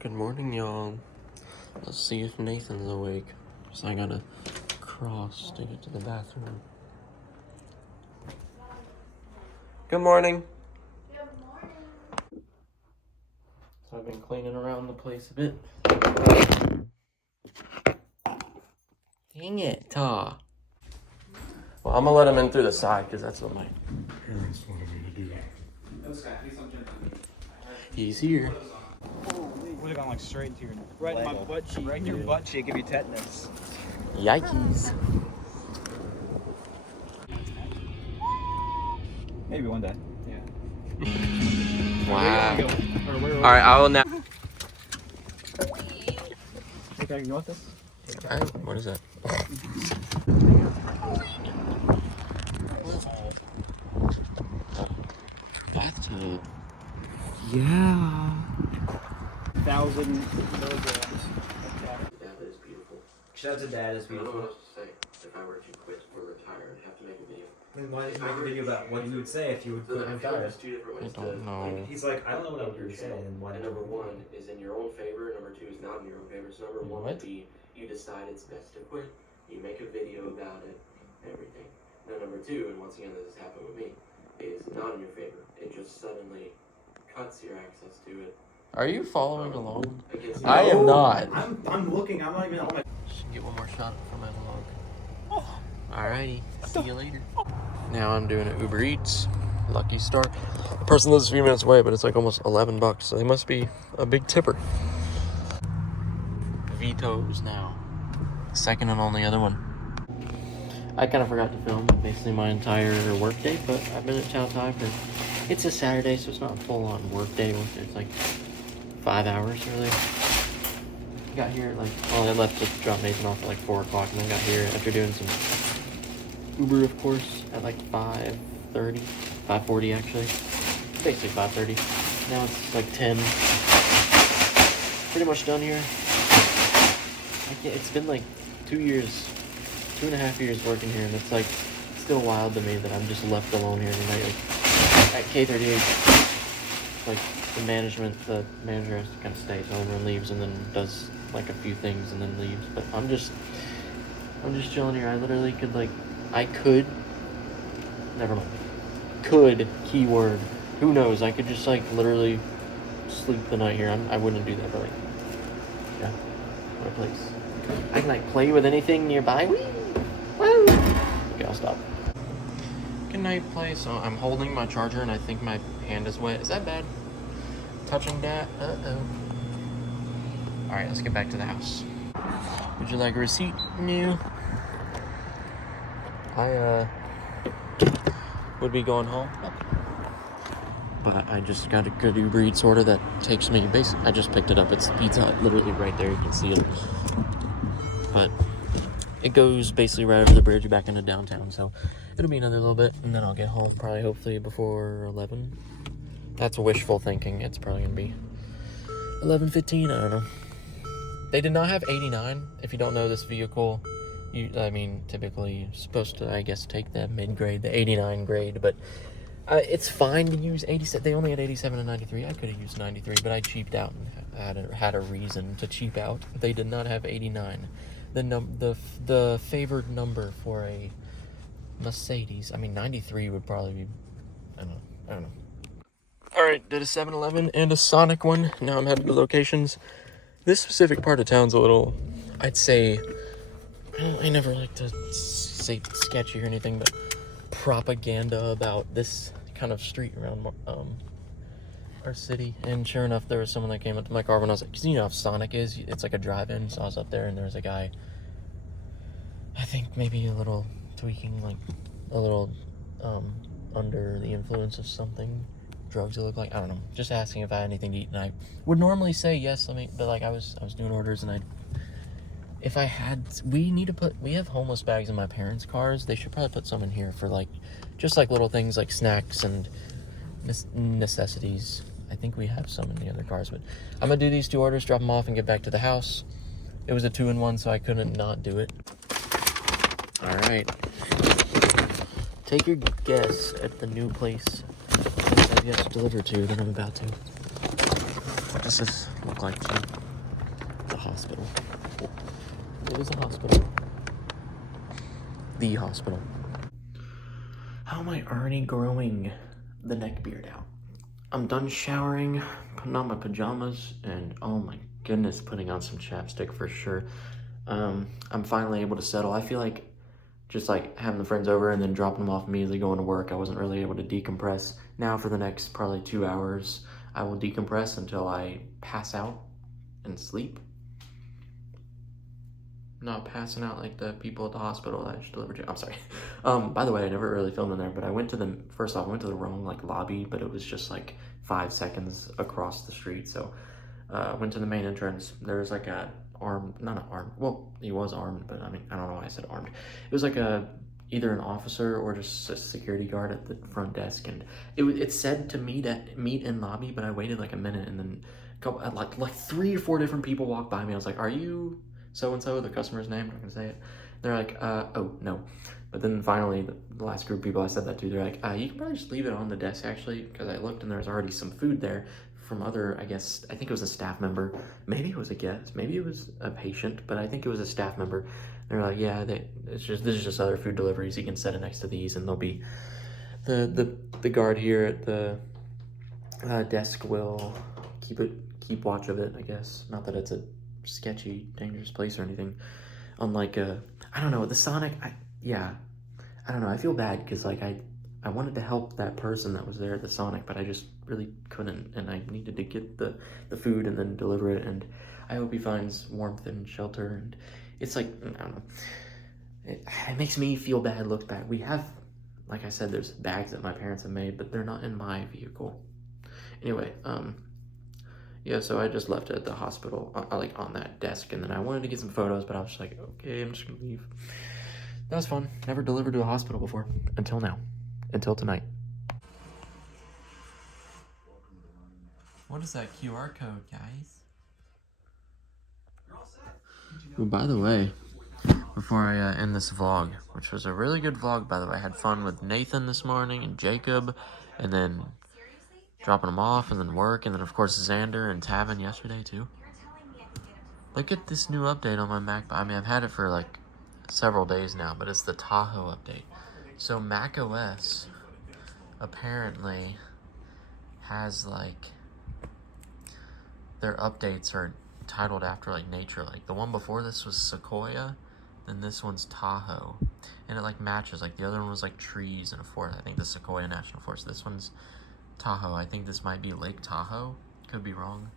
Good morning, y'all. Let's see if Nathan's awake. So I gotta cross to get to the bathroom. Good morning. Good morning. So I've been cleaning around the place a bit. Dang it, Well, I'm gonna let him in through the side because that's what my parents wanted me to do. He's here. Would have gone like straight into your right in my butt cheek. Right in your butt cheek, give you tetanus. Yikes. Maybe one day. Yeah. Wow. Alright, I will now. Okay, you want this? Alright, what is that? Bathtub. Yeah. 1,000 milligrams. Dad is beautiful. Shout out to Dad is I don't know beautiful. what else to say. If I were to quit or retire, I'd have to make a video. Then why didn't you make a video about what you would say if you would quit and retire? There's two different ways to Like, he's like, I don't know what I would say. And why? And number one is in your own favor. Number two is not in your own favor. So number one would be you decide it's best to quit. You make a video about it, everything. Now number two, and once again this has happened with me, is not in your favor. It just suddenly cuts your access to it. Are you following along? I am not. I'm looking. I'm not even on my. Should get one more shot for my vlog. Alrighty, see you later. Now I'm doing an Uber Eats. Lucky start. The person lives a few minutes away, but it's like almost $11, so they must be a big tipper. Vito's now. Second and only other one. I kind of forgot to film basically my entire work day, but I've been at Chow Tai for... It's a Saturday, so it's not a full-on work day. It's like 5 hours, really. Got here at like... Well, I left to drop Nathan off at like 4 o'clock, and then got here after doing some Uber, of course, at like 5:30. 5:40, actually. Basically 5:30. Now it's like 10. Pretty much done here. It's been like 2.5 years working here, and it's like still wild to me that I'm just left alone here tonight. Like, at K38, like the manager has to kind of stays home and leaves, and then does like a few things and then leaves. But I'm just chilling here. I literally could never mind. Could, keyword. Who knows? I could just like literally sleep the night here. I wouldn't do that, but like, yeah, what a place. I can like play with anything nearby. Whee! Woo! Okay, I'll stop. Good night, place. So I'm holding my charger and I think my hand is wet. Is that bad? Touching that? Uh-oh. Alright, let's get back to the house. Would you like a receipt? No. I would be going home. But I just got a good Uber Eats order that takes me, basically, I just picked it up. It's the Pizza Hut, literally right there. You can see it. But it goes basically right over the bridge back into downtown. So it'll be another little bit, and then I'll get home probably, hopefully, before 11. That's wishful thinking. It's probably going to be 11:15. I don't know. They did not have 89. If you don't know this vehicle, typically you're supposed to, I guess, take the mid-grade, the 89 grade, but it's fine to use 87. They only had 87 and 93. I could have used 93, but I cheaped out and had a reason to cheap out. They did not have 89. The favored number for a Mercedes. 93 would probably be, I don't know. Alright, did a 7-Eleven and a Sonic one. Now I'm headed to locations. This specific part of town's a little, I'd say, I never like to say sketchy or anything, but propaganda about this kind of street around our city. And sure enough, there was someone that came up to my car when I was like, because you know how Sonic is, it's like a drive-in. So I was up there and there was a guy, I think maybe a little tweaking, like a little under the influence of something, drugs it looked like, I don't know, just asking if I had anything to eat. And I would normally say yes, but like I was doing orders, and we have homeless bags in my parents' cars. They should probably put some in here for like, just like little things like snacks and necessities. I think we have some in the other cars, but I'm gonna do these 2 orders, drop them off, and get back to the house. It was a 2-in-1, so I couldn't not do it. All right. Take your guess at the new place I guess deliver to that I'm about to. does this look like to you? The hospital. It is a hospital. The hospital. How am I already growing the neck beard out? I'm done showering, putting on my pajamas, and oh my goodness, putting on some chapstick for sure. I'm finally able to settle. I feel like just like having the friends over and then dropping them off immediately going to work, I wasn't really able to decompress. Now for the next probably 2 hours, I will decompress until I pass out and sleep. Not passing out like the people at the hospital that I just delivered to. I'm sorry. By the way, I never really filmed in there, but I went to the, first off, I went to the wrong like lobby, but it was just like 5 seconds across the street. So I went to the main entrance. There was like a armed, not an armed, well, he was armed, but I mean, I don't know why I said armed. It was like either an officer or just a security guard at the front desk. And it said to meet in lobby, but I waited like a minute and then like 3 or 4 different people walked by me. I was like, are you so-and-so, the customer's name? I'm not gonna say it. They're like, oh, no. But then finally, the last group of people I said that to, they're like, you can probably just leave it on the desk, actually, because I looked and there was already some food there from other, I think it was a staff member. Maybe it was a guest, maybe it was a patient, but I think it was a staff member. They're like, yeah, this is just other food deliveries. You can set it next to these, and they'll be, the guard here at the desk will keep watch of it, I guess. Not that it's a sketchy, dangerous place or anything. Unlike I don't know, the Sonic, I don't know, I feel bad because like I wanted to help that person that was there at the Sonic, but I just really couldn't, and I needed to get the food and then deliver it, and I hope he finds warmth and shelter. And it's like, I don't know, it makes me feel bad, looks bad. We have, like I said, there's bags that my parents have made, but they're not in my vehicle. Anyway, yeah, so I just left it at the hospital, like on that desk, and then I wanted to get some photos, but I was just like, okay, I'm just gonna leave. That was fun. Never delivered to a hospital before, until now, until tonight. What is that QR code, guys? Well, by the way, before I end this vlog, which was a really good vlog, by the way, I had fun with Nathan this morning and Jacob, and then dropping them off, and then work, and then of course Xander and Tavin yesterday too. Look at this new update on my Mac. I mean, I've had it for like several days now, but it's the Tahoe update. So Mac OS apparently has like, their updates are titled after like nature. Like the one before this was Sequoia, then this one's Tahoe, and it like matches. Like the other one was like trees and a forest. I think the Sequoia National Forest. This one's Tahoe. I think this might be Lake Tahoe. Could be wrong.